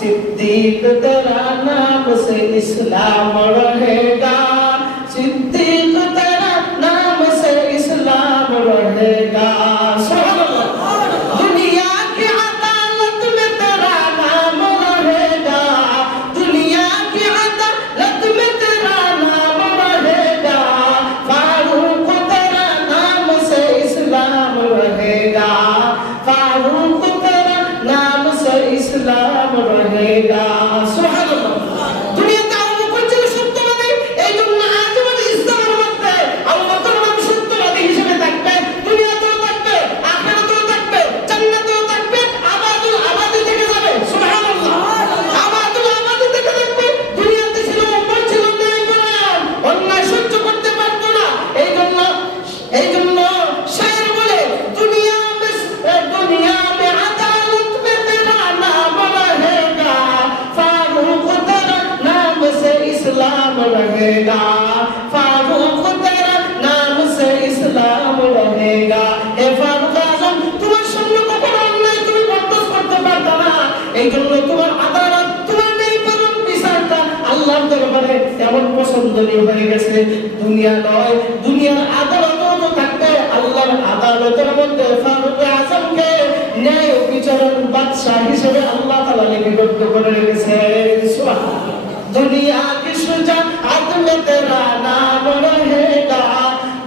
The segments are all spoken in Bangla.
सिद्दीक तेरा नाम से इस्लाम रहेगा, सिद्दीक तेरा नाम से इस्लाम रहेगा। दुनिया की अदालत में तेरा नाम रहेगा, दुनिया की अदालत में तेरा नाम रहेगा, फारूक तेरा नाम से इस्लाम रहेगा, फारूक तेरा नाम से इस्लाम रहेगा। सुभानाल्लाह। দুনিয়াতে আবু বকর ছিল সত্যবাদী, এই জন্য আজীবন ইসলামের মধ্যে আবু বকর নাম সত্যবাদী হিসেবে থাকবে, দুনিয়াতেও থাকবে, আখিরাতেও থাকবে, জান্নাতেও থাকবে, আবাদুল আবাদি থেকে যাবে। সুবহানাল্লাহ। আবাদুল আবাদি থেকে থাকবে। দুনিয়াতে ছিল ওমর, ছিল ন্যায়পরায়ণ, অন্যায় সহ্য করতে পারতো না। এই জন্য শায়ের বলে দুনিয়া में अदालत में तेरा नाम रहेगा, फारूक तेरा नाम से इस्लाम रहेगा, फारूक तेरा नाम से इस्लाम रहेगा। ए फारूक आजम, তোমার সামনে কখনো অন্যায় তুমি বরদাস্ত করতে পারতা না, এই জন্য তোমার আদালত, তোমার ন্যায়পরায়ণ বিচারটা আল্লাহর দরবারে এমন পছন্দনীয় হয়ে গেছে। দুনিয়া নয়, দুনিয়ার আদালতও তো থাকবে, আল্লাহর আদালতের মধ্যে ফারুক আজমকে ন্যায় বিচারক বাদশা হিসেবে আল্লাহ তাআলা লিপিবদ্ধ করে রেখেছে। সুবহানাল্লাহ। দুনিয়া কি শুজাআত মে তেরা নাম रहेगा,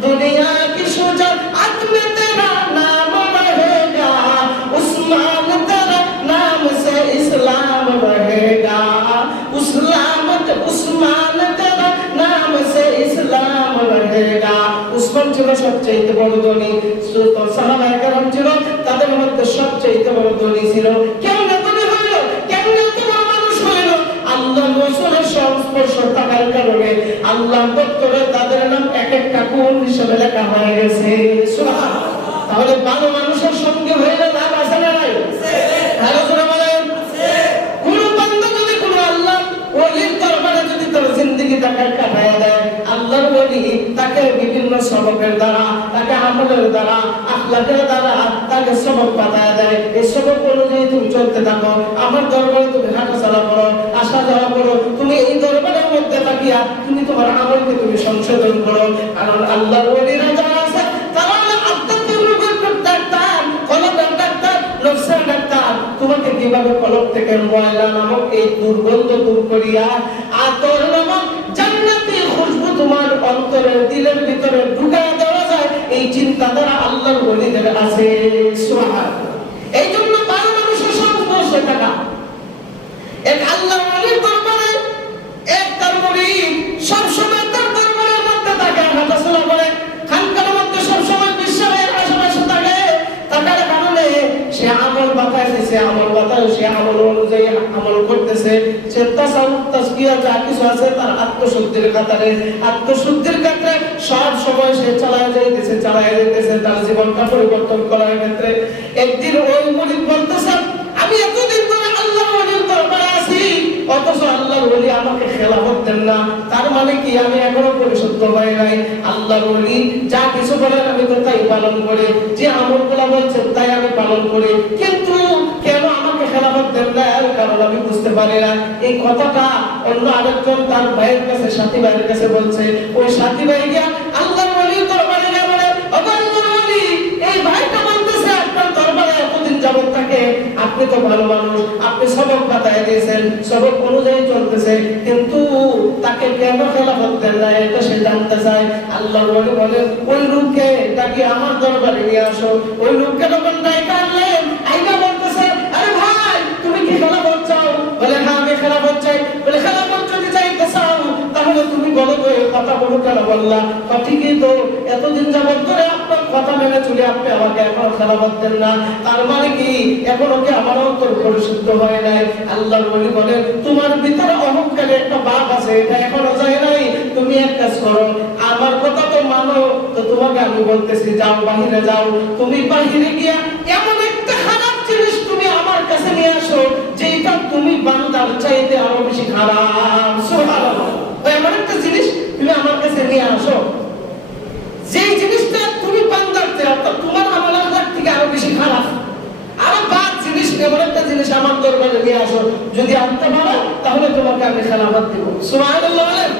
দুনিয়া কি শুজাআত মে তেরা নাম रहेगा, উসমান তেরা নাম সে ইসলাম रहेगा, উসমান তেরা নাম সে ইসলাম रहेगा। উসমান ছিল সবচেয়ে বড় ধনী, সাহাবায়ে কেরাম ছিল তাদের মধ্যে সবচেয়ে বড় ধনী ছিল। কেমন ধনী হলো, কেমন তোমার মানুষ হলো, আল্লাহ রাসূলের সংস্পর্শ থাকার কারণে আল্লাহ দপ্তরে তাদের নাম এক একটা গুণ হিসেবে লেখা হয়ে গেছে। সুবহানাল্লাহ। তাহলে ভালো মানুষের সঙ্গে হইলে লাভ আছে না নাই? আরো জোরে বলেন। কোন বান্দা যদি কোন আল্লাহ ওলির দরবারে যদি তার জিন্দেগিটা কাটায় দেয়, আল্লাহর ওলি তাকে বিভিন্ন সবকের দ্বারা, তাকে আমলের দ্বারা, আখলাকের দ্বারা তাকে সবক বাতায় দেয়। এই সবক অনুযায়ী তুমি চলতে থাকো, আমার দরবারে তুমি হাঁটাচলা করো, আসা যাওয়া করো, তুমি এই দরবারের মধ্যে থাকিয়া তুমি তোমার আমলকে তুমি সংশোধন করো। কারণ আল্লাহর ওলিরা যারা আছে তারা হলো আধ্যাত্মিক রোগের ডাক্তার, কলবের ডাক্তার, নফসের ডাক্তার। তোমাকে কিভাবে কলব থেকে ময়লা নামক এই দুর্গন্ধ দূর করিয়া আতর নামক জান্নাতি খুশবু তোমার অন্তরের দিলের ভিতরে ঢুকায় দেওয়া যায়, এই চিন্তাধারা আল্লাহর ওলিদের আছে। সুবহানাল্লাহ। এই জন্য ভালো মানুষের সংস্পর্শে থাকা, এক আল্লাহর ওলির দরবারে এক তার মুরিদ সবসময় তার দরবারের মধ্যে থাকে, হাঁটাচলা করে, খানকার মধ্যে সবসময় বিশ্বের আশেপাশে থাকে, থাকার কারণে সে আমল বাতাইতেছে, আমল বাতায়, সে আমল অনুযায়ী আমল করতেছে, সে তাসাউফ তাজকিয়া যা কিছু আছে তার আত্মশুদ্ধির খাতারে, আত্মশুদ্ধির ক্ষেত্রে সব সময় সে চালায় যাইতেছে তার জীবনটা পরিবর্তন করার ক্ষেত্রে। একদিন ওই মুরিদ বলতেছে, আমি এতদিন ধরে আল্লাহর ওলির দরবারে আছি, অথচ আল্লাহর ওলি আমাকে খেলাফত দেন না, তার মানে কি আমি এখনো পরিশুদ্ধ হয়ে নাই? আল্লাহর ওলি যা কিছু বলেন আমি তো তাই পালন করি, যে আমলগুলো বলছেন তাই আমি পালন করি, কিন্তু কেন আমাকে খেলাফত দেন না? কারণ আমি বুঝতে পারি না। এই কথাটা অন্য আরেকজন তার ভাইয়ের কাছে, সাথী ভাইয়ের কাছে বলছে। ওই সাথী ভাই গিয়া আল্লাহর ওলির দরবারে গিয়ে বলে, আল্লাহর ওলি, এই ভাইটা বলতেছে আপনার দরবারে এতদিন যাবত থাকে, আপনি তো ভালো মানুষ, আপনি সবক বাতায় দিয়েছেন, সবক অনুযায়ী চলতেছে, কিন্তু তাকে কেন খেলাফত দেন না এটা সে জানতে চায়। আল্লাহর ওলি বলেন, ওই লোককে তাকে আমার দরবারে নিয়ে আসো। ওই লোককে যখন ডাইকা আনলেন, আইনা বলতেছে, আরে ভাই তুমি কি খেলাফত চাও? বলে হ্যাঁ আমি খেলাফত চাই। বলে খেলাফত যদি চাইতে চাও তাহলে তুমি বলো তো এই কথা বলো কেন বললা? ঠিকই তো, এতদিন যাবত ধরে আপনার কথা মেনে চলে আপনি আমাকে এখনো খেলাফত দেন না, তার মানে কি এখনো কি আমার অন্তর পরিশুদ্ধ হয় নাই? আল্লাহর ওলি বলেন, তোমার ভিতরে অহংকারের একটা ভাব আছে, এটা এখনো যায় নাই। তুমি এক কাজ করো, আমার কথা তো মানো, তো তোমাকে আমি বলতেছি যাও, বাহিরে যাও। তুমি বাহিরে গিয়া এমন একটা খারাপ জিনিস তুমি আমার কাছে নিয়ে আসো যেটা তুমি বান্দার চাইতে আরো বেশি খারাপ। সুবহানাল্লাহ। এমন একটা জিনিস তুমি আমার কাছে নিয়ে আসো যেই জিনিসটা তুমি বান্দার চাই, অর্থাৎ তোমার আমলের থেকে আরো বেশি খারাপ, আরো বাদ জিনিস, এমন একটা জিনিস আমার দরবারে নিয়ে আসো যদি আনতে পারো তাহলে তোমাকে আমি খেলাফত দেব। সুবহানাল্লাহ বলেন।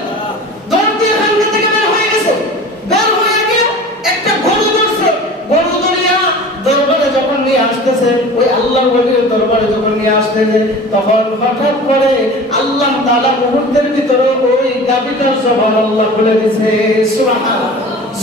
দৌড় দিয়ে এখান থেকে বের হয়ে গেছে। বের হয়ে গিয়ে একটা গরু ধরছে, গরু ধরিয়া দরবারে যখন নিয়ে আসতেছে, ওই আল্লাহর ওলির দরবারে যখন নিয়ে আসতেছে, তখন হঠাৎ করে আল্লাহ তাআলা মুহূর্তের ভিতরে ওই গাভীটার জবান আল্লাহ খুলে দিয়েছে। সুবহানাল্লাহ।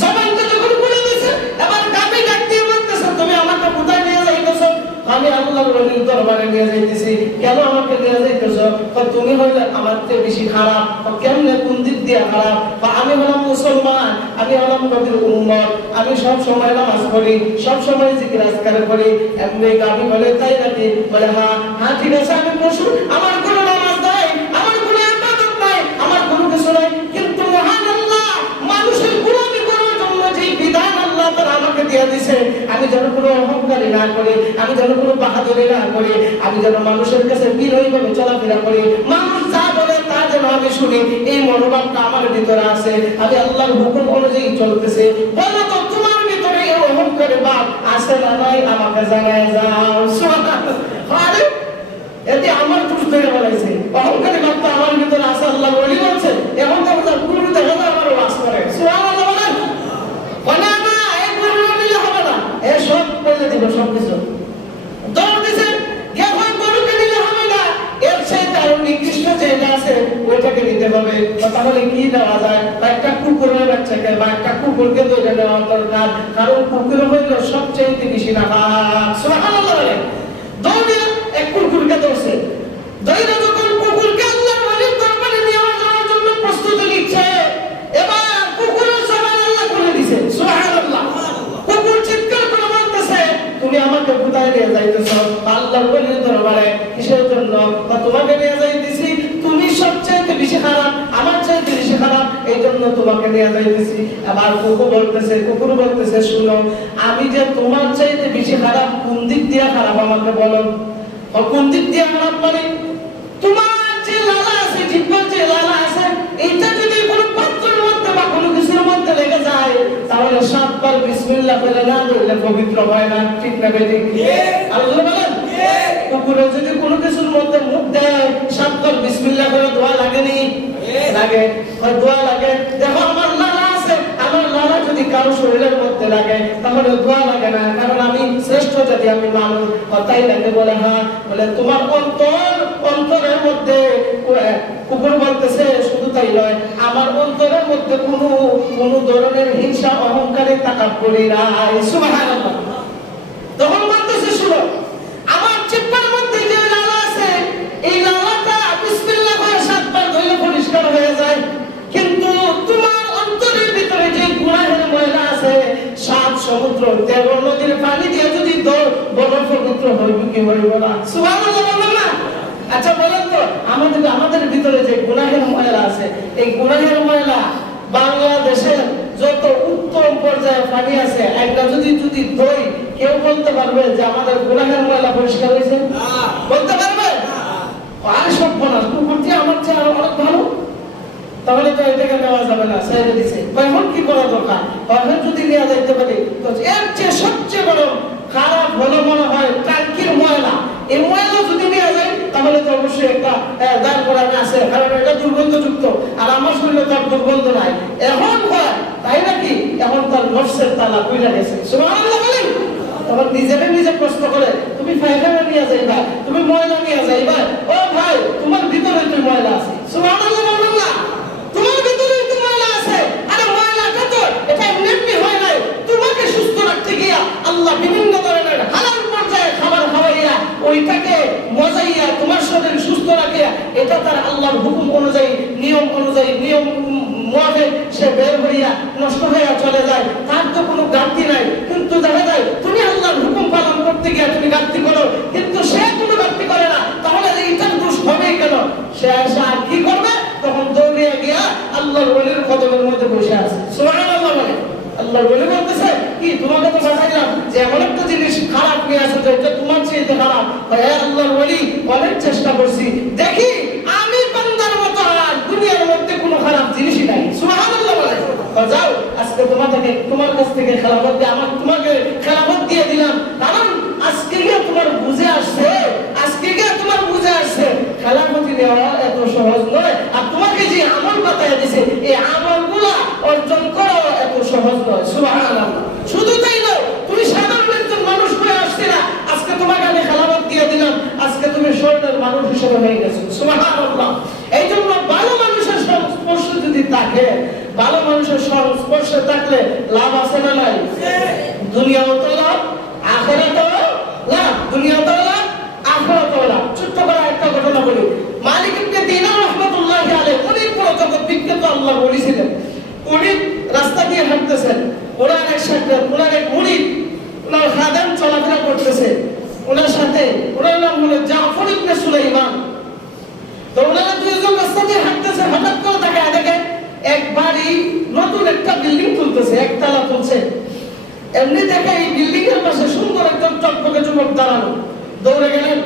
জবানটা যখন খুলে দিয়েছে, এবার গাভী ডাক দিয়ে বলতেছে, তুমি আমাকে কোথায় নিয়ে যাইতেছো? আমি আল্লাহর ওলির দরবারে নিয়ে যাইতেছি। কেন আমাকে নিয়ে যাইতেছো? তুমি হইলে আমার চেয়ে বেশি খারাপ। কেমনে, কোন দিক দিয়ে খারাপ? আমি হলাম মুসলমান, আমি হলাম নবীর উম্মত, আমি সব সময় নামাজ পড়ি, সব সময় জিকির আজকার করি। এমনি গাভী বলে, তাই নাকি? বলে হ্যাঁ। হ্যাঁ ঠিক আছে, আমি পশু, আমার কোনো নামাজ নাই, আমার কোনো ইবাদত নাই, আমার কোনো কিছু নাই, কিন্তু মহান আল্লাহ মানুষের গোলামি করার জন্য যে বিধান আল্লাহ তাআলা আমাকে দিয়ে দিয়েছে, আমি যেন কোনো অহংকারী না করি, আমি যেন কোনো বাহাদুরি না করি, আমি যেন মানুষের কাছে বিনয়ীভাবে চলাফেরা করি, মানুষ যা বলে তা যেন আমি শুনি, এই মনোভাবটা আমার ভিতরে আছে। আমি আল্লাহর হুকুম অনুযায়ী চলতেছে। বলো তো তোমার ভিতরে এই অহংকারী ভাব আছে না নাই? আমাকে জানায় যাও। সুবহানাল্লাহ। আরে এতে আমার দোষ ধরে বলাইছে, অহংকারী ভাব তো আমার ভিতরে আছে, আল্লাহ ওলি বলছে। এখন তো আমরা পুরো দেখা যায় আমার ওয়াজ করে। সুবহানাল্লাহ বলেন। বলে না, এই পুরো নিলে হবে না, এ সব বলে দিব, সব কিছু দৌড় দিছে। এখন গরুকে নিলে হবে না, এর সাথে আরো নির্দিষ্ট যেটা আছে ওইটাকে নিতে হবে। তাহলে কি দেওয়া যায়? একটা কুকুরের বাচ্চাকে বা একটা কুকুরকে ধরে নেওয়া দরকার, কারণ কুকুর হইল সবচেয়ে বেশি নাফাক। সুবহানাল্লাহ। দৌড়ে এক কুকুরকে ধরছে, দৌড়ে যখন কুকুরকে আল্লাহর ওলির দরবারে নিয়ে যাওয়ার জন্য প্রস্তুতি নিচ্ছে, এবার কুকুরের জবান আল্লাহ খুলে দিয়েছে। সুবহানাল্লাহ। কুকুর চিৎকার করে বলতেছে, তুমি আমাকে কোথায় নিয়ে যাইতেছো? আল্লাহর ওলির দরবারে। কিসের জন্য? তোমাকে নিয়ে যাইতেছি, তুমি সবচেয়ে বেশি খারাপ, আমার চাইতে বেশি খারাপ, এই জন্য তোমাকে নিয়ে যাইতেছি। আবার কুকুর বলতেছে, শুনো, আমি যে তোমার চাইতে বেশি খারাপ, কোন দিক দিয়ে খারাপ আমাকে বলো। কোন দিক দিয়ে খারাপ? মানে তোমার যে লালা আছে, জিহ্বার যে লালা আছে, এইটা যদি কোনো পাত্রের মধ্যে বা কোনো কিছুর মধ্যে লেগে যায়, তাহলে 7 বার বিসমিল্লাহ বলে না বললে পবিত্র হয় না। ঠিক না বেঠিক? আল্লাহ বলেন। কুকুরে যদি কোনো কিছুর মধ্যে মুখ দেয়, 7 বার বিসমিল্লাহ করে দোয়া লাগেনি? লাগে। দোয়া লাগে। দেখো আমার লালা আছে, আমার লালা যদি কারো শরীরের মধ্যে লাগে তাহলে দোয়া লাগে না, কারণ আমি শ্রেষ্ঠ জাতি, আমি মানুষ, তাই লাগে। বলে হ্যাঁ। বলে তোমার অন্তরের মধ্যে, কুকুর বলতেছে, শুধু তাই নয়, আমার অন্তরের মধ্যে কোনো ধরনের হিংসা, অহংকারের তাকাব্বুরি নাই। সুবহানাল্লাহ। তখন বলতেছে, শুনো, আমার জিহ্বার মধ্যে যে লালা আছে, এই লালাটা বিসমিল্লাহ করে 7 বার ধুইলে পরিষ্কার হয়ে যায়, কিন্তু তোমার অন্তরের ভিতরে যে গুনাহের ময়লা আছে, 7 সমুদ্র 13 নদীর পানি দিয়ে যদি বড় পবিত্র হইবে কি হইব না? সুবহানাল্লাহ বলেন না? আচ্ছা বলেন তো, আমাদের ভিতরে যে গুনাহের ময়লা আছে, এই গুনাহের ময়লা বাংলাদেশের যত উত্তম পর্যায়ে পানি আছে, একটা যদি দই, কেউ বলতে পারবে যে আমাদের গুনাহের ময়লা পরিষ্কার হয়েছে? বলতে পারবে? আর সব বলা কুকুর দিয়ে আমার চেয়ে আরো অনেক ভালো, তাহলে তো এটাকে নেওয়া যাবে না, ছেড়ে দিছে। এখন কি করা দরকার? এখন যদি নেওয়া যাইতে পারে, এর চেয়ে সবচেয়ে বড় খারাপ হলো মনে হয় টাঙ্কির ময়লা। এই ময়লা যদি নেওয়া যায় তাহলে তো অবশ্যই একটা দাঁড় করানো আছে, কারণ এটা দুর্গন্ধযুক্ত, আর আমার শরীরে তার দুর্গন্ধ নাই। এখন হয় তাই নাকি? এখন তার নফসের তালা খুলে গেছে। সুবহানাল্লাহ বলেন। তখন নিজে প্রশ্ন করে, তুমি পায়খানা নিয়ে যাইবা, তুমি ময়লা নিয়ে যাইবা, ও ভাই তোমার ভিতরে তুই ময়লা আছে। সুবহানাল্লাহ বলেন না? তোমার ভিতরে তো ময়লা আছে। আরে ময়লাটা তো এটা এমনি হয় নাই, তোমাকে সুস্থ রাখতে গিয়া আল্লাহ বিভিন্ন ধরনের হালাল পর্যায়ে খাবার খাওয়াইয়া ওইটাকে মজাইয়া তোমার শরীর সুস্থ রাখে, এটা তার আল্লাহর হুকুম অনুযায়ী, নিয়ম মুআফিক সে বের হইয়া নষ্ট হইয়া চলে যায়, তার তো কোনো গালতি নাই। কিন্তু দেখা যায় তুমি আল্লাহর হুকুম পালন করতে গিয়ে তুমি গালতি করো, কিন্তু সে কোনো গালতি করে না, তাহলে এইটার দোষ হবে কেন? সে আসে আর কি করবে? তখন দৌড়িয়ে গিয়া আল্লাহর ওলির কদমের মধ্যে বসে আছে। সুবহানাল্লাহ বলে। আল্লাহর ওলি বলতেছে, কি তোমাকে তো বাঁচাইলাম যে এমন একটা জিনিস খারাপ হয়ে আছে যে এটা তোমার চেয়ে খারাপ। আল্লাহর ওলি অনেক চেষ্টা করছি, দেখি আমি বান্দার মতো আর দুনিয়ার মধ্যে কোনো খারাপ জিনিসই নাই। সুবহানাল্লাহ বলে। যাও আজকে তোমার কাছ থেকে খেলাফত দিয়ে তোমাকে খেলাফত দিয়ে দিলাম, কারণ আজকে গিয়ে তোমার বুঝে আসছে দেওয়া এত সহজ নয়, আর তোমাকে যে আমল বাতায় দিছে এই আমলগুলা অর্জন করা এত সহজ নয়। সুবহানাল্লাহ। শুধু তাই নয়, তুমি সাধারণ একজন মানুষ হয়ে আসছিলা, আজকে তোমাকে আমি খেলাফত দিয়ে দিলাম, আজকে তুমি স্বর্ণের মানুষ হিসেবে হয়ে গেছো। সুবহানাল্লাহ। এই জন্য ভালো মানুষের সংস্পর্শ যদি থাকে, ভালো মানুষের সংস্পর্শে থাকলে লাভ আছে না নাই? দুনিয়াও তো লাভ, আখিরাতেও লাভ। দুনিয়াতেও লাভ, আখিরাতেও লাভ। ছোট্ট করে একটা ঘটনা বলি। মালিক ইবনে দিনার রাহমাতুল্লাহি আলাইহি অনেক বড় জগৎ বিখ্যাত আল্লাহ বলেছিলেন। উনি রাস্তা দিয়ে হাঁটতেছেন, ওনার এক সাথে ওনার এক মুরিদ, ওনার খাদেম চলাফেরা করতেছে ওনার সাথে। ওনার নাম হলো জাফর ইবনে সুলাইমান। তো ওনারা দুইজন রাস্তা দিয়ে হাঁটতেছে, হঠাৎ করে তাকায় দেখে এক বাড়ি নতুন একটা বিল্ডিং তুলতেছে, একতলা তুলছে। এমনি দেখে এই বিল্ডিং এর পাশে সুন্দর একজন টকটকে যুবক দাঁড়ানো। দৌড়ে গেলেন।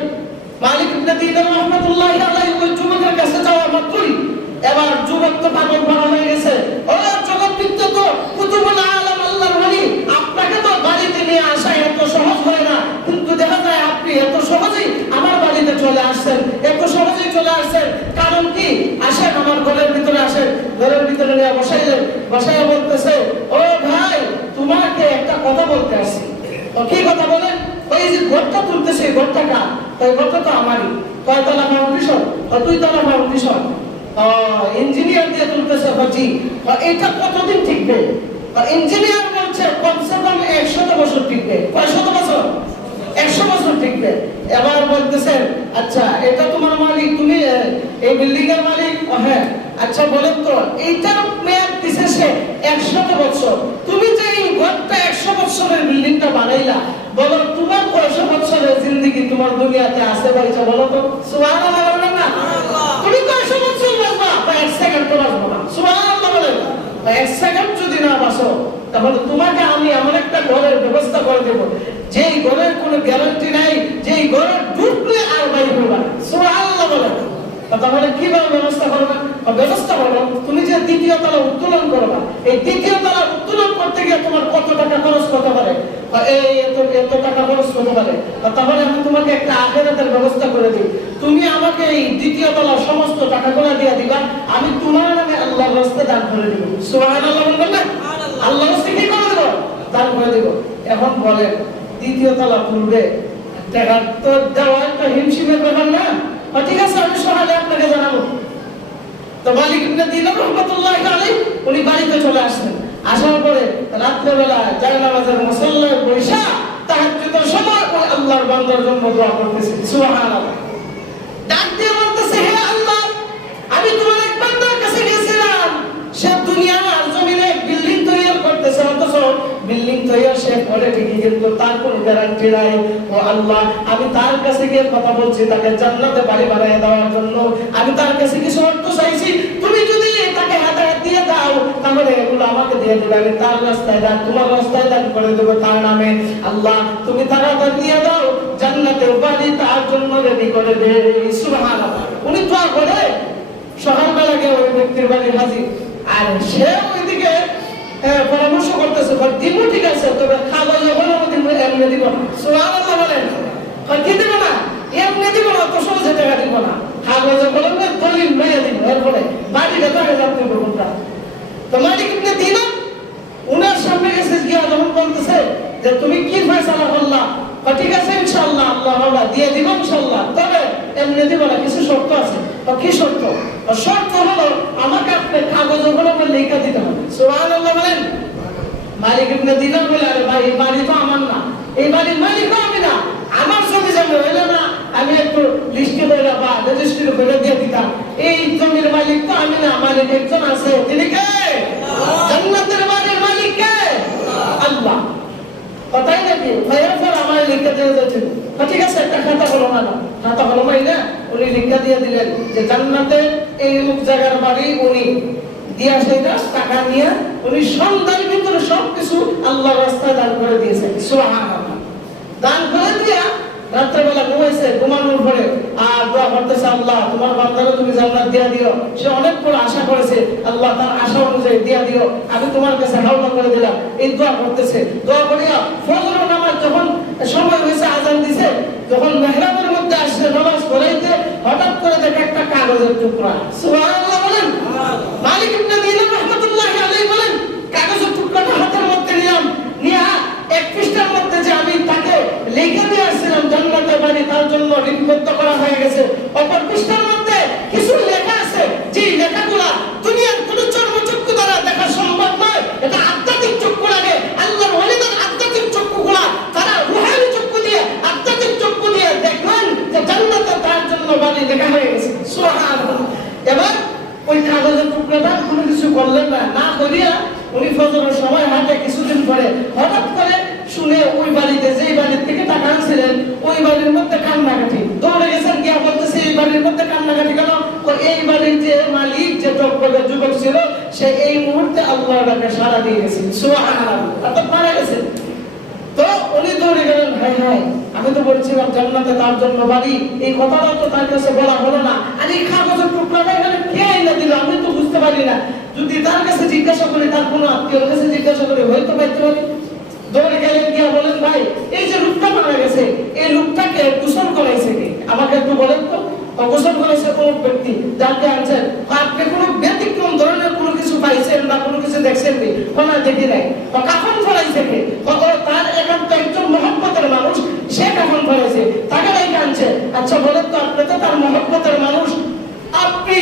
মালিক ইবনে দিনার রাহমাতুল্লাহি আলাইহি ওই যুবকের কাছে যাওয়া মাত্রই এবার যুবক তো পাগল পাগল হয়ে গেছে। ও জগৎ বিখ্যাত কুতুবুল আলম আল্লাহর ওলি, আপনাকে তো বাড়িতে নিয়ে আসা এত সহজ হয় না, কিন্তু দেখা যায় আপনি এত সহজেই আমার বাড়িতে চলে আসছেন, এত সহজেই চলে আসছেন। কারণ কি? আসেন আমার ঘরের ভিতরে আসেন। ঘরের ভিতরে নিয়ে বসাইলেন। বসাইয়া বলতেছে, ও ভাই, তোমাকে একটা কথা বলতে আসছি। ও কি কথা বলেন? ওই যে ঘরটা তুলতেছে, ঘরটা কার? ওই ঘরটা তো আমারই। কয়তলা ফাউন্ডেশন? ও 2 তলা ফাউন্ডেশন। ইঞ্জিনিয়ার দিয়ে তুলতেছে। জি। এটা কতদিন টিকবে? ইঞ্জিনিয়ার বলছে কমসে কম 100 বছর টিকবে। কয় শত বছর? 100 বছর টিকবে। এবার বলতেছেন, আচ্ছা এটা তোমার মালিক, তুমি এই বিল্ডিং এর মালিক? হ্যাঁ। আচ্ছা বলেন তো, এইটার মেয়াদ দিছে সে 100 বছর। তুমি যে এই ঘরটা 100 বছরের বিল্ডিংটা বানাইলা, বলো তোমার কয়শো বছরের জিন্দেগি তোমার দুনিয়াতে আছে ভাইটা বলো তো? সুবহানাল্লাহ বলেন না? তুমি কয়শো বছর বাঁচবা? 1 সেকেন্ড তো বাঁচবো না। সুবহানাল্লাহ বলেন। 1 সেকেন্ড যদি না বাঁচো, তাহলে তোমাকে আমি এমন একটা ঘরের ব্যবস্থা করে দেব যেই ঘরের কোনো গ্যারান্টি নাই, যেই ঘরে ঢুকলে আর বাইরে হবে না। সুবহানাল্লাহ বলেন। তাহলে কিভাবে ব্যবস্থা করবে? ব্যবস্থা হলো তুমি যে দ্বিতীয় তলা উত্তোলন করবা, এই দ্বিতীয় তলা উত্তোলন করতে গিয়ে তোমার কত টাকা খরচ করতে পারে? এই এত টাকা খরচ করতে পারে। তাহলে আমি তোমাকে একটা আখিরাতের ব্যবস্থা করে দিই। তুমি আমাকে এই দ্বিতীয় তলা সমস্ত টাকাগুলো দিয়ে দিবা, আমি তোমার নামে আল্লাহর রাস্তায় দান করে দিব। সুবহানাল্লাহ বলবেন না? আল্লাহর রাস্তায় কি করে দেব? দান করে দিব। এখন বলেন, দ্বিতীয় তলা তুলবে, টাকা তো দেওয়া একটা হিমশিমের ব্যাপার না? ঠিক আছে, আমি সকালে আপনাকে জানাবো। তো মালিক ইবনে দিনার রাহমাতুল্লাহি আলাইহি উনি বাড়িতে চলে আসলেন। আসার পরে রাত্রেবেলা জানাজার মুসল্লায় বসে তাহাজ্জুদের সময় ওই আল্লাহর বান্দার জন্য দোয়া করতেছেন। সুবহানাল্লাহ। ডাক দিয়ে বলতেছে, হে আল্লাহ, আমি তোমার এক বান্দার কাছে গেছিলাম, সে দুনিয়ার জমিনে বিল্ডিং তৈরি করতেছে, অথচ বিল্ডিং তৈরি সে করে ঠিকই, কিন্তু তার কোনো গ্যারান্টি নাই। ও আল্লাহ, আমি তার কাছে গিয়ে কথা বলছি তাকে জান্নাতে বাড়ি বানিয়ে দেওয়ার জন্য। আমি তার কাছে কিছু অর্থ চাইছি, তুমি যদি তাকে হাতে দিয়ে দাও তাহলে এগুলো আমাকে দিয়ে দেবে, আমি তার রাস্তায় দান, তোমার রাস্তায় দান করে দেবো তার নামে। আল্লাহ, তুমি তাড়াতাড়ি দিয়ে দাও, জান্নাতের বাড়ি তার জন্য রেডি করে দে। সুবহানাল্লাহ। উনি দোয়া করে সকালবেলা গিয়ে ওই ব্যক্তির বাড়ি হাজির, আর সে ওইদিকে পরামর্শ করতেছে, দিব ঠিক আছে, তবে খাওয়া যখন এমনি দিব না। সুবহানাল্লাহ বলেন। কি দিব না? এমনি দিব না, তো সহজে টাকা দিব না। খাওয়া যখন দলিল মেয়ে দিব, এরপরে বাড়িটা তো আগে যাতে কোনটা। তো মালিক ইবনে দিনার উনার সামনে গেছে, গিয়া যখন বলতেছে যে তুমি কি ফয়সালা করলা? ঠিক আছে ইনশাআল্লাহ, আল্লাহ দিয়ে দিব ইনশাআল্লাহ, তবে এমনি দিব না, কিছু শর্ত আছে। কি শর্ত? শর্ত হলো আমাকে আপনি কাগজগুলো লিখে দিতে হবে। সুবহানাল্লাহ বলেন। মালিক ইবনে দিনার বলে, আরে ভাই, এই বাড়ি তো আমার না, এই বাড়ির মালিক আমি না, আমার জমি জমি হইলে না আমি একটু লিস্টে করে বা রেজিস্ট্রি করে দিয়ে দিতাম। এই জমির মালিক তো আমি না, মালিক একজন আছে। তিনি কে? জান্নাতের বাড়ির মালিক কে? আল্লাহ। কথাই নাকি? এরপর আমার লিখে দিয়ে দিয়েছিল। ঠিক আছে, একটা খাতা কলম আনা। খাতা কলম না, উনি লিখে দিয়ে দিলেন যে জান্নাতে এই জায়গার বাড়ি উনি দিয়া, সেটা টাকা নিয়ে উনি সন্ধ্যার ভিতরে সবকিছু আল্লাহর রাস্তায় দান করে দিয়েছেন। সুবহানাল্লাহ। দান করে দিয়া রাত্রেবেলা ঘুমাইছে, ঘুমানোর পরে আর দোয়া করতেছে, আল্লাহ তোমার বান্দারে তুমি জান্নাত দিয়া দিও। সে অনেক বড় আশা করেছে, আল্লাহ তার আশা অনুযায়ী দিয়া দিও, আমি তোমার কাছে হাওলা করে দিলাম। এই দোয়া করতেছে। দোয়া করিয়া ফজর নামাজ যখন সময় হয়েছে, আজান আজান দিছে, যখন মেহরাবের মধ্যে আসছে নামাজ পড়াইতে, হঠাৎ করে দেখে একটা কাগজের টুকরা। সুবহানাল্লাহ বলেন। মালিক ইবনে দিনার রাহমাতুল্লাহি আলাইহি বলেন, কাগজের টুকরাটা হাতের মধ্যে নিলাম, নিয়া এক পৃষ্ঠার মধ্যে যে আমি তাকে লিখে দিয়ে আসছিলাম জান্নাতের বাড়ি, তার জন্য লিপিবদ্ধ করা হয়ে গেছে। অপর পৃষ্ঠার মধ্যে কিছু লেখা আছে, যে লেখাগুলা দুনিয়ার কোন চর্মচক্ষু দ্বারা দেখা সম্ভব নয়। এটা আধ্যাত্মিক চক্ষু লাগে। আল্লাহর ওলিদের আধ্যাত্মিক চক্ষুগুলা তারা রূহানি চক্ষু দিয়ে, আধ্যাত্মিক চক্ষু দিয়ে দেখবেন যে জান্নাতে তার জন্য বাড়ি লেখা হয়ে গেছে। সুবহানাল্লাহ। এবার ওই কাগজের টুকরাটা কোনো কিছু করলেন না, না করিয়া উনি ফজরের সময় হাঁটে কিছুদিন পরে হঠাৎ করে শুনে ওই বাড়িতে, যেই বাড়ির থেকে টাকা আনছিলেন, ওই বাড়ির মধ্যে কান্নাকাটি। দৌড়ে গেছেন, গিয়া বলতেছে এই বাড়ির মধ্যে কান্নাকাটি কেন? এই বাড়ির যে মালিক, যে টকবগের যুবক ছিল, সে এই মুহূর্তে আল্লাহর ডাকে সাড়া দিয়ে গেছে। সুবহানাল্লাহ। অর্থাৎ মারা গেছে। তো উনি দৌড়ে গেলেন, হায় হায়, আমি তো বলছিলাম জান্নাতে তার জন্য বাড়ি, এই কথাটা তো তার কাছে বলা হলো না। আর এই কাগজের টুকরাটা এখানে কে এনে দিল, আমি তো বুঝতে পারি না। যদি তার কাছে জিজ্ঞাসা করি, তার কোনো আত্মীয়র কাছে জিজ্ঞাসা করি, হয়তো পাইতে পারি। দৌড়ে গেলেন, গিয়া বলেন, ভাই এই যে লোকটা মারা গেছে, এই লোকটাকে গোসল করাইছে কে? আমাকে একটু বলেন তো। গোসল করেছে কোন ব্যক্তি, যাকে আনছেন। আপনি কোনো ব্যতিক্রম ধরনের কোনো কিছু পাইছেন বা কোনো কিছু দেখছেন নি? কোনো দেখি নাই। কাফন ফলাইছে কে? তার একান্ত একজন মহব্বতের মানুষ, সে কাফন ফলাইছে, তাকে নাই আনছে। আচ্ছা বলেন তো, আপনি তো তার মহব্বতের মানুষ, আপনি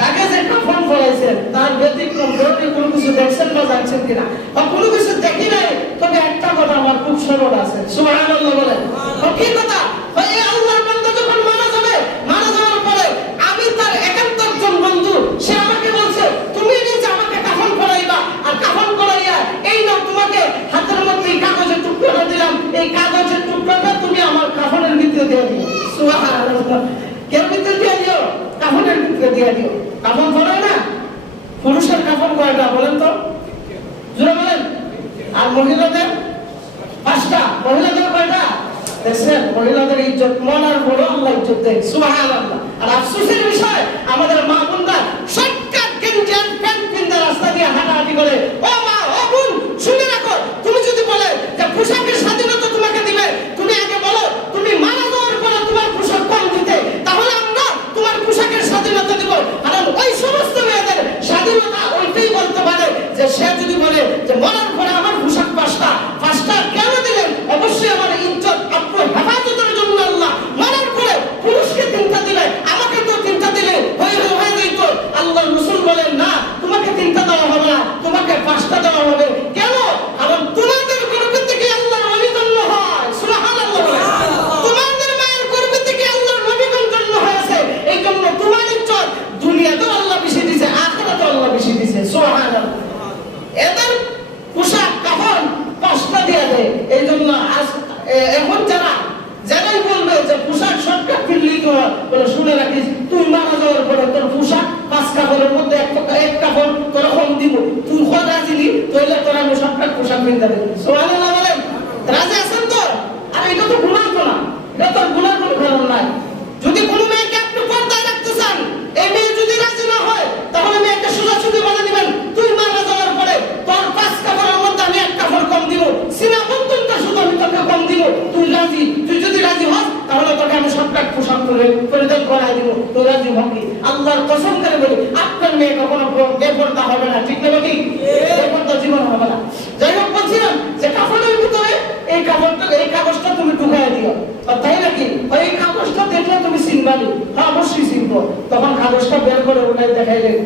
তাকে যে কাফন ফলাইছেন, তার ব্যতিক্রম ধরনের কোনো কিছু দেখছেন বা জানছেন কিনা? বা কোনো কিছু দেখি নাই, তবে একটা কথা আমার খুব স্মরণ আছে। সুবহানাল্লাহ বলেন। কি কথা? এই আল্লাহর বান্দা যখন মারা যাবে, মারা যাওয়ার পরে আমি তার একান্ত একজন বন্ধু, সে আমাকে বলছে, তুমি নিজে আমাকে কাফন পরাইবা, আর কাফন পরাইয়া এই নাও তোমাকে হাতের মধ্যে এই কাগজের টুকরাটা দিলাম, এই কাগজের টুকরাটা তুমি আমার কাফনের ভিতরে দিয়ে দিও। সুবহানাল্লাহ। এর ভিতরে দিয়ে দিও, কাফনের ভিতরে দিয়ে দিও। কাফন পরায় না? পুরুষের কাফন কয়টা বলেন তো? জোরে বলেন। আর মহিলাদের 5টা। মহিলাদের কয়টা? দেখছেন, মহিলাদের ইজ্জত মনার বড় আল্লাহ ইজ্জত দেয়। সুবহানাল্লাহ। আর আফসোসের বিষয়, আমাদের মা বোনরা শর্টকাট গেঞ্জি আর প্যান্ট পিন্দা রাস্তা দিয়ে হাঁটাহাঁটি করে। ও মা, ও বোন, শুনে রাখো, তুমি যদি বলে যে পোশাকের স্বাধীনতা তোমাকে দিবে, তুমি আগে বলো তুমি মারা যাওয়ার পরে তোমার পোশাক কম দিতে, তাহলে আমরা তোমার পোশাকের স্বাধীনতা দিব। কারণ ওই সমস্ত মেয়েদের স্বাধীনতা ওইটাই বলতে পারে যে সে যদি বলে যে মরার পরে আমার পোশাক 5টা কেন দিলেন? অবশ্যই আমার ইজ্জত আপনার হেফাজতের জন্য আল্লাহ মরার পরে পুরুষকে 3টা দিলে, আমাকে তো 3টা দিলে হয়ে যেত। আল্লাহ রাসূল বলেন, না, তোমাকে 3টা দেওয়া হবে না, তোমাকে 5টা দেওয়া হবে। কেন? কারণ তোমাদের গর্ভ থেকে আল্লাহর ওলি জন্ম হয়। সুবহানাল্লাহ। তোমাদের মায়ের গর্ভ থেকে আল্লাহর নবীগণ জন্ম হয়েছে, এই জন্য তোমার ইজ্জত দুনিয়াতেও আল্লাহ বেশি দিয়েছে, আখিরাতেও আল্লাহ বেশি দিয়েছে। সুবহানাল্লাহ। এদের পোশাক কাফন 5টা দিয়ে দেয়। এই জন্য এখন যারাই বলবে যে পোশাক শর্টকাট কিনলেই তো বলে, শুনে রাখিস, তুই মারা যাওয়ার পরে তোর পোশাক 5 কাপড়ের মধ্যে এক কাপড় তোরা কম দিব, তুই খোঁজ রাজিলি, তাহলে তোরা আমি শর্টকাট পোশাক কিনতে দেবো। সুবহানাল্লাহ বলেন। রাজি আছেন তো? আর এটা তো গুনাহ তো না, এটা তো গুনার কোনো কারণ নাই। যদি কোনো মেয়েকে আপনি পর্দায় রাখতে চান, এই মেয়ে যদি রাজি না হয়, তাহলে মেয়েকে সোজাসুজি বলে দিবেন, তুই মারা যাওয়ার পরে তোর 5 কাপড়ের মধ্যে আমি 1 কাপড় কম দিব, সিনা বন্ধনটা শুধু আমি তোকে কম দিব, তুই রাজি? তুই যদি রাজি হস, তাহলে তোকে আমি শর্টকাট পোশাক পরিধান করাই দিব, তুই রাজি হবি? আল্লাহর কসম করে বলি, আপনার মেয়ে কখনো বেপরদা হবে না। ঠিক না কি? বেপরদা জীবন হবে না। যাই হোক, বলছিলাম যে কাপড়ের ভিতরে এই কাগজটা তুমি ঢুকাই দিও, তাই নাকি? এই কাগজটা দেখলে তুমি চিনবানি? হ্যাঁ, অবশ্যই চিনবো। তখন কাগজটা বের করে ওনাই দেখাইলেন,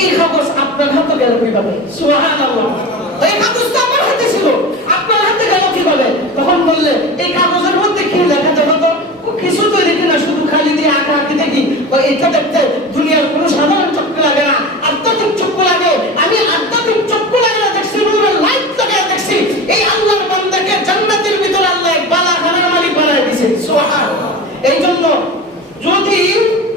এই কাগজ আপনার হাতে গেল কিভাবে? সুবহানাল্লাহ। এই কাগজ তো আমার হাতে ছিল, আপনার হাতে গেল কিভাবে? তখন বললে, এই কাগজের মধ্যে কি লেখা দেখো তো? কিছু তো দেখি না, শুধু খালি দিয়ে আঁকি দেখি। এটা দেখতে দুনিয়ার কোনো সাধারণ চক্ষু লাগে না, আধ্যাত্মিক চক্ষু লাগে। আমি আধ্যাত্মিক চক্ষু লাগে না দেখছি, নূরের লাইট লাগে দেখছি। এই আল্লাহর বান্দাকে জান্নাতের ভিতরে আল্লাহ বালাখানার মালিক বানায় দিয়েছে। সুবহানাল্লাহ। এই জন্য যদি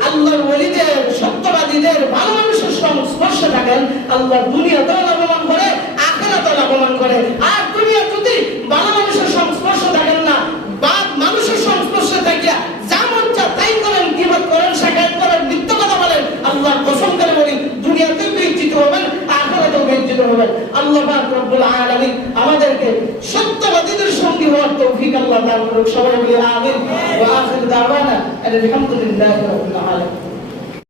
আল্লাহর ওলিদের, সত্যবাদীদের, ভালো মানুষের সংস্পর্শে থাকেন, আল্লাহ দুনিয়াতেও লাভবান করে, আখিরাতেও লাভবান করে। আর দুনিয়া যদি ভালো মানুষের সংস্পর্শে থাকেন না, বা মানুষের সংস্পর্শে থাকিয়া যা মন চায় তাই করেন, গীবত করেন, শাকায়াত করেন, মিথ্যা কথা বলেন, আল্লাহর কসম করে বলি, দুনিয়াতেও বেইজ্জত হবেন, আখিরাতেও বেইজ্জত হবেন। আল্লাহ পাক রব্বুল আলামিন আমাদেরকে সত্যবাদীদের সঙ্গী হওয়ার তৌফিক আল্লাহ দান করুক, সবাই বলি আমিন। ওয়া আখিরু দাওয়ানা আলহামদুলিল্লাহি রাব্বিল আলামিন।